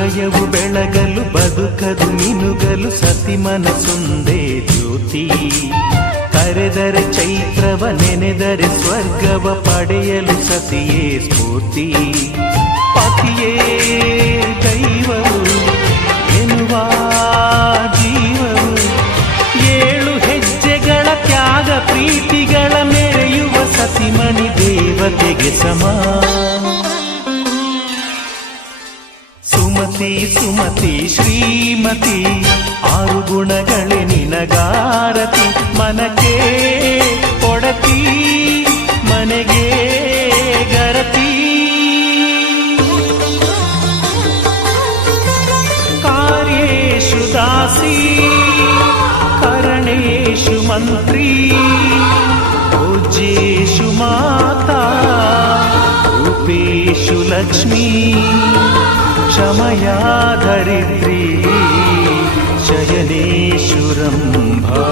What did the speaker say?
ಹೃದಯವು ಬೆಳಗಲು ಬದುಕದು ಮಿನುಗಲು ಸತಿ ಮನಸೊಂದೇ ಜ್ಯೋತಿ. ಕರೆದರೆ ಚೈತ್ರವ ನೆನೆದರೆ ಸ್ವರ್ಗವ ಪಡೆಯಲು ಸತಿಯೇ ಸ್ಫೂರ್ತಿ. ಪತಿಯೇ ದೈವವು ಎನ್ನುವ ಜೀವವು, 7 ಹೆಜ್ಜೆಗಳ ತ್ಯಾಗ ಪ್ರೀತಿಗಳ ಮೆರೆಯುವ ಸತಿಮಣಿ ದೇವತೆಗೆ ಸಮ. ಸುಮತಿ ಸುಮತಿ ಶ್ರೀಮತಿ 6 ಗುಣಗಳೇ ನಿನಗಾರತಿ. ಮನಕ್ಕೆ ಕೊಡತಿ ಮನೆಗೆ ಗರತಿ. ಕಾರ್ಯೇಷು ದಾಸಿ ಕರಣೇಷು ಮಂತ್ರಿ. ಪೂಜ್ಯೇಷು ಮಾತಾ ರೂಪೇಷು ಲಕ್ಷ್ಮೀ. ಕ್ಷಮಯಾ ಧರಿತ್ರಿ ಶಯನೇಷು ರಂಭಾ.